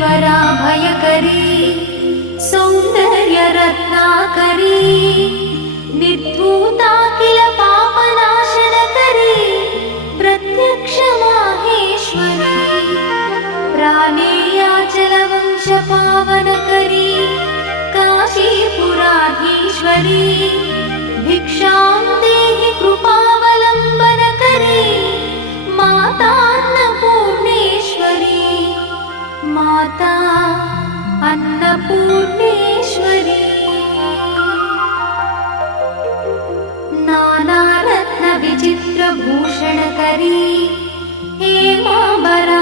वराभयकरी सौन्दर्यरत्नाकरी निर्धूता किल पापनाशनकरी प्रत्यक्ष माहेश्वरी प्राणेयाचलवंशपावनकरी काशीपुराधीश्वरी भिक्षां देहि कृपावलम्बनकरी मातान्नपूर्णेश्वरी माता अन्नपूर्णेश्वरी नानारत्नविचित्रभूषणकरी हेमाम्बरा